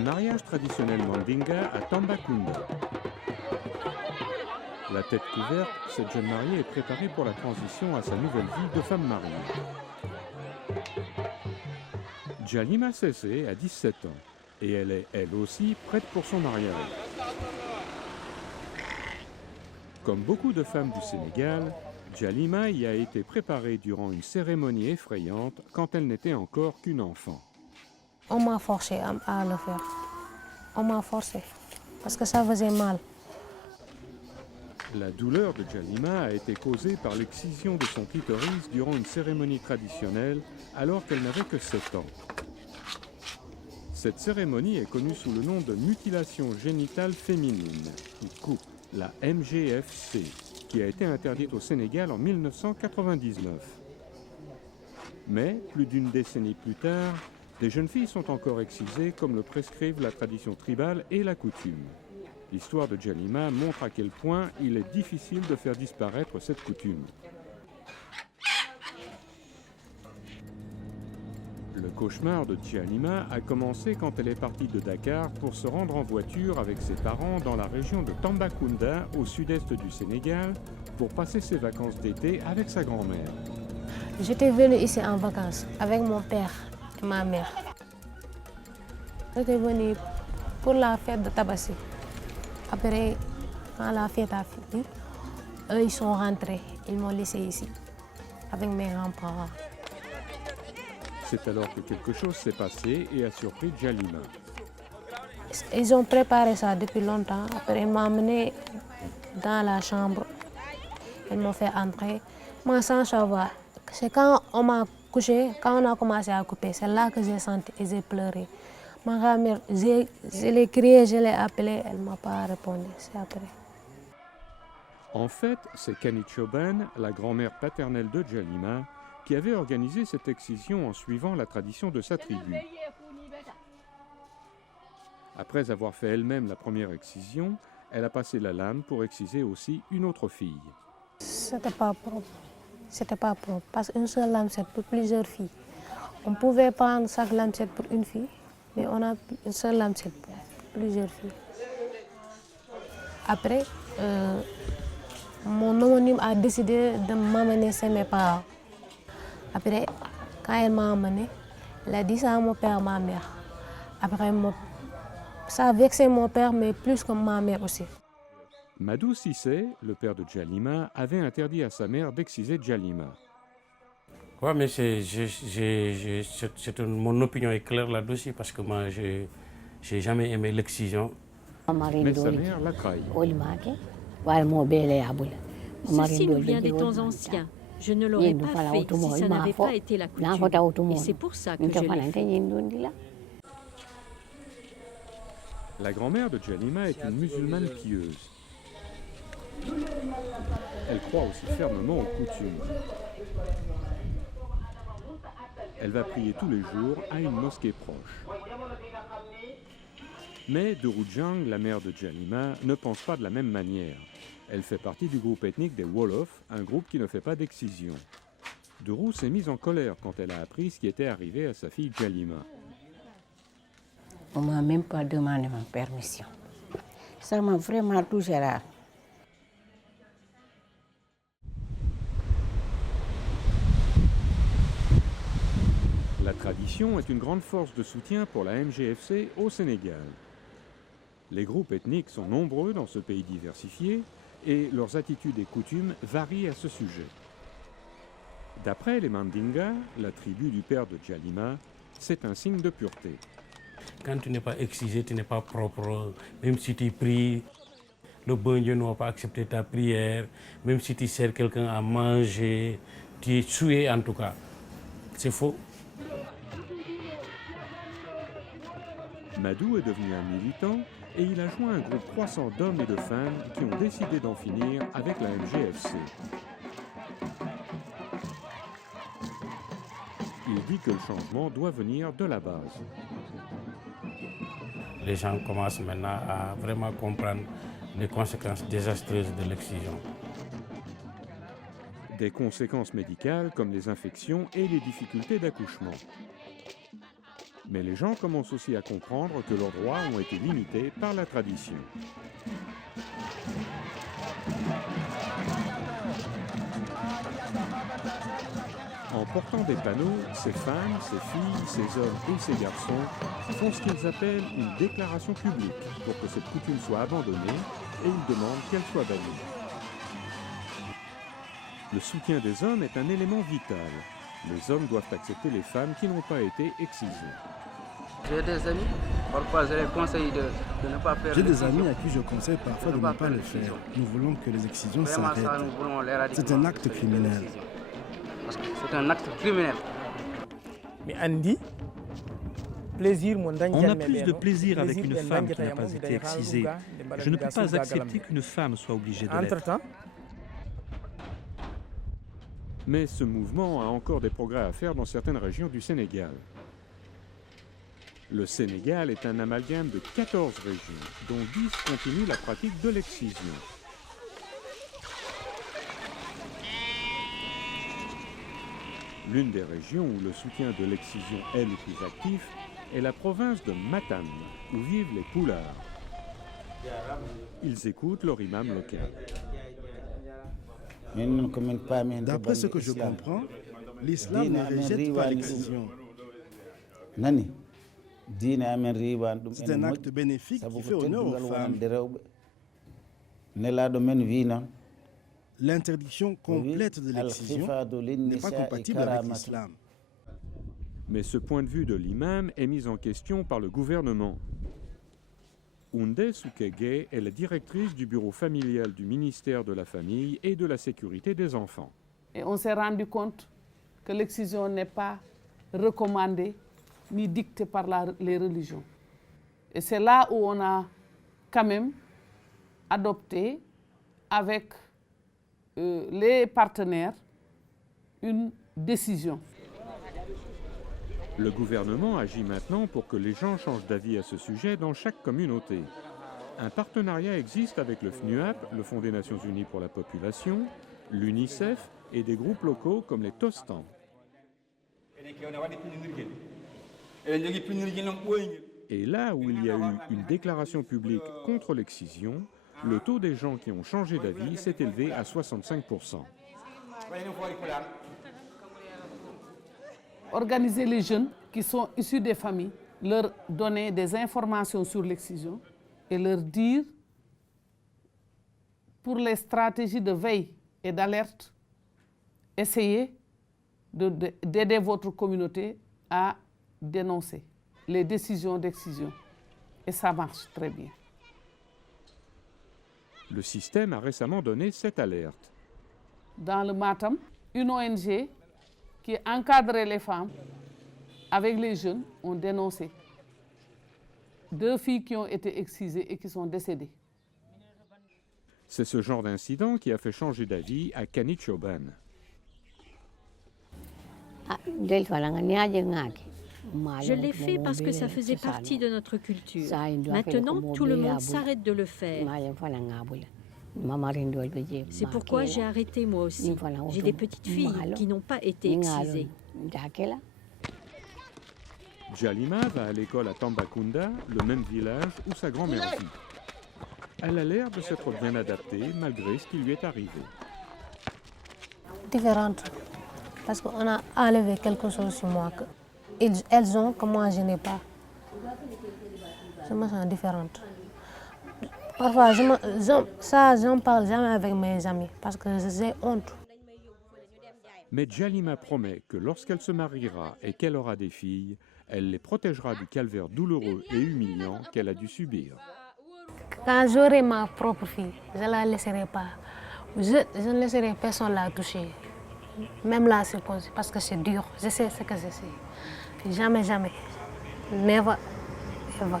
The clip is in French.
un mariage traditionnel mandinga à Tambacounda. La tête couverte, cette jeune mariée est préparée pour la transition à sa nouvelle vie de femme mariée. Djalima Cissé a 17 ans et elle est, elle aussi, prête pour son mariage. Comme beaucoup de femmes du Sénégal, Djalima y a été préparée durant une cérémonie effrayante quand elle n'était encore qu'une enfant. On m'a forcé à le faire. On m'a forcé parce que ça faisait mal. La douleur de Djalima a été causée par l'excision de son clitoris durant une cérémonie traditionnelle alors qu'elle n'avait que 7 ans. Cette cérémonie est connue sous le nom de mutilation génitale féminine, ou coupe, la MGFC, qui a été interdite au Sénégal en 1999. Mais, plus d'une décennie plus tard, des jeunes filles sont encore excisées comme le prescrivent la tradition tribale et la coutume. L'histoire de Djalima montre à quel point il est difficile de faire disparaître cette coutume. Le cauchemar de Djalima a commencé quand elle est partie de Dakar pour se rendre en voiture avec ses parents dans la région de Tambacounda, au sud-est du Sénégal, pour passer ses vacances d'été avec sa grand-mère. J'étais venue ici en vacances avec mon père et ma mère. J'étais venue pour la fête de Tabaski. Après, quand la fête a fini, eux, ils sont rentrés. Ils m'ont laissé ici, avec mes grands-parents. C'est alors que quelque chose s'est passé et a surpris Djalima. Ils ont préparé ça depuis longtemps. Après, ils m'ont amené dans la chambre. Ils m'ont fait entrer. Moi, sans savoir, c'est quand on m'a couché, quand on a commencé à couper, c'est là que j'ai senti et j'ai pleuré. Ma grand-mère, je l'ai crié, je l'ai appelée, elle ne m'a pas répondu. C'est après. En fait, c'est Kanit Choban, la grand-mère paternelle de Djalima, qui avait organisé cette excision en suivant la tradition de sa tribu. Après avoir fait elle-même la première excision, elle a passé la lame pour exciser aussi une autre fille. C'était pas propre. C'était pas propre, parce qu'une seule lamette pour plusieurs filles. On pouvait prendre chaque lamette pour une fille, mais on a une seule lamette pour plusieurs filles. Après, mon homonyme a décidé de m'amener chez mes parents. Après, quand elle m'a amené, elle a dit ça à mon père et ma mère. Après, ça a vexé mon père, mais plus que ma mère aussi. Madou Cissé, le père de Djalima, avait interdit à sa mère d'exciser Djalima. Oui, mais mon opinion est claire là-dessus parce que moi, je n'ai jamais aimé l'excision. Mais sa mère l'a trahi. Ceci nous vient des temps anciens. Je ne l'aurais pas fait si ça n'avait pas été la coutume. Et c'est pour ça que je l'ai fait. La grand-mère de Djalima est une musulmane pieuse. Elle croit aussi fermement aux coutumes. Elle va prier tous les jours à une mosquée proche. Mais Dourou-Djang, la mère de Djalima, ne pense pas de la même manière. Elle fait partie du groupe ethnique des Wolofs, un groupe qui ne fait pas d'excision. Dourou s'est mise en colère quand elle a appris ce qui était arrivé à sa fille Djalima. On ne m'a même pas demandé ma permission. Ça m'a vraiment touché là. La tradition est une grande force de soutien pour la MGFC au Sénégal. Les groupes ethniques sont nombreux dans ce pays diversifié et leurs attitudes et coutumes varient à ce sujet. D'après les Mandinga, la tribu du père de Djalima, c'est un signe de pureté. Quand tu n'es pas excisé, tu n'es pas propre. Même si tu pries, le bon Dieu ne va pas accepter ta prière. Même si tu sers quelqu'un à manger, tu es souillé en tout cas. C'est faux. Madou est devenu un militant et il a joint un groupe croissant d'hommes et de femmes qui ont décidé d'en finir avec la MGFC. Il dit que le changement doit venir de la base. Les gens commencent maintenant à vraiment comprendre les conséquences désastreuses de l'excision. Des conséquences médicales comme les infections et les difficultés d'accouchement. Mais les gens commencent aussi à comprendre que leurs droits ont été limités par la tradition. En portant des panneaux, ces femmes, ces filles, ces hommes et ces garçons font ce qu'ils appellent une déclaration publique pour que cette coutume soit abandonnée et ils demandent qu'elle soit bannie. Le soutien des hommes est un élément vital. Les hommes doivent accepter les femmes qui n'ont pas été excisées. J'ai des amis, parfois je les conseille de ne pas faire. J'ai des amis à qui je conseille parfois de ne pas le faire. Nous voulons que les excisions s'arrêtent. C'est un acte criminel. C'est un acte criminel. Mais Andy, on a plus de plaisir avec une femme qui n'a pas été excisée. Je ne peux pas accepter qu'une femme soit obligée de l'être. Mais ce mouvement a encore des progrès à faire dans certaines régions du Sénégal. Le Sénégal est un amalgame de 14 régions, dont 10 continuent la pratique de l'excision. L'une des régions où le soutien de l'excision est le plus actif est la province de Matam, où vivent les Poulards. Ils écoutent leur imam local. D'après ce que je comprends, l'islam ne rejette pas l'excision. C'est un acte bénéfique qui fait honneur aux femmes. L'interdiction complète de l'excision n'est pas compatible avec l'islam. Mais ce point de vue de l'imam est mis en question par le gouvernement. Oundé Soukege est la directrice du bureau familial du ministère de la Famille et de la Sécurité des enfants. Et on s'est rendu compte que l'excision n'est pas recommandée ni dictée par les religions. Et c'est là où on a quand même adopté avec les partenaires une décision. Le gouvernement agit maintenant pour que les gens changent d'avis à ce sujet dans chaque communauté. Un partenariat existe avec le FNUAP, le Fonds des Nations Unies pour la Population, l'UNICEF et des groupes locaux comme les Tostans. Et là où il y a eu une déclaration publique contre l'excision, le taux des gens qui ont changé d'avis s'est élevé à 65%. Organiser les jeunes qui sont issus des familles, leur donner des informations sur l'excision et leur dire, pour les stratégies de veille et d'alerte, essayez d'aider votre communauté à dénoncer les décisions d'excision. Et ça marche très bien. Le système a récemment donné cette alerte. Dans le Matam, une ONG qui encadrait les femmes avec les jeunes ont dénoncé 2 filles qui ont été excisées et qui sont décédées. C'est ce genre d'incident qui a fait changer d'avis à Kanitchoban. Je l'ai fait parce que ça faisait partie de notre culture. Maintenant, tout le monde s'arrête de le faire. C'est pourquoi j'ai arrêté moi aussi. J'ai des petites filles qui n'ont pas été excisées. Jalima va à l'école à Tambacounda, le même village où sa grand-mère vit. Elle a l'air de s'être bien adaptée malgré ce qui lui est arrivé. Différente, parce qu'on a enlevé quelque chose sur moi qu'elles ont que moi je n'ai pas. Je me sens différente. Parfois, j'en parle jamais avec mes amis parce que j'ai honte. Mais Jalima promet que lorsqu'elle se mariera et qu'elle aura des filles, elle les protégera du calvaire douloureux et humiliant qu'elle a dû subir. Quand j'aurai ma propre fille, je ne la laisserai pas. Je ne laisserai personne la toucher. Même la circoncision, parce que c'est dur. Je sais ce que je sais. Jamais, jamais. Never, ever.